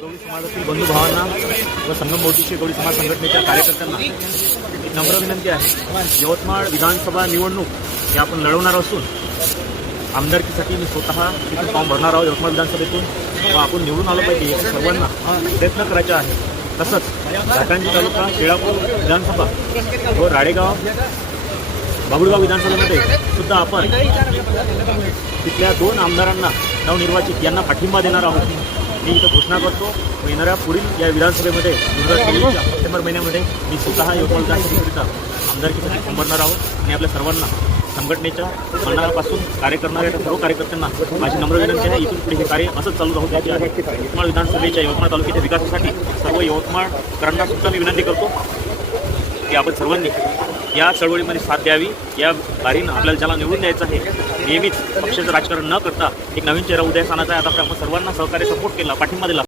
गवळी समाजातील बंधुभावांना व संगम मोर्शीच्या गवळी समाज संघटनेच्या कार्यकर्त्यांना एक नम्र विनंती आहे. यवतमाळ विधानसभा निवडणूक हे आपण लढवणार असून आमदारकीसाठी मी स्वतः तिथे फॉर्म भरणार आहोत यवतमाळ विधानसभेतून व आपण निवडून आलो पाहिजे हे सर्वांना प्रयत्न करायचे आहे. तसंच घाटंजी तालुका केळापूर विधानसभा व राडेगाव बाबुळगाव विधानसभेमध्ये सुद्धा आपण तिथल्या 2 आमदारांना नवनिर्वाचित यांना पाठिंबा देणार आहोत. मी इथं घोषणा करतो व येणाऱ्या पुढील या विधानसभेमध्ये 2023च्या सप्टेंबर महिन्यामध्ये मी स्वतः यवतमाळ विधानसभेकरिता आमदारकीसाठी फॉर्म भरणार आहोत आणि आपल्या सर्वांना संघटनेच्या मनापासून कार्य करणाऱ्या सर्व कार्यकर्त्यांना माझी नम्र विनंती आहे. इथून पुढे हे कार्य असंच चालू राहू द्यायचे आहे. यवतमाळ विधानसभेच्या यवतमाळ तालुक्याच्या विकासासाठी सर्व यवतमाळकरांना सुद्धा मी विनंती करतो की आपण सर्वांनी या चळवळीमध्ये साथ द्यावी. या बारीनं आपल्याला ज्याला निवडून द्यायचं आहे नेहमीच पक्षाचं राजकारण न करता एक नवीन चेहरा उदयास आणायचा आहे. आता आपण सर्वांना सहकार्य सपोर्ट केला, पाठिंबा दिला.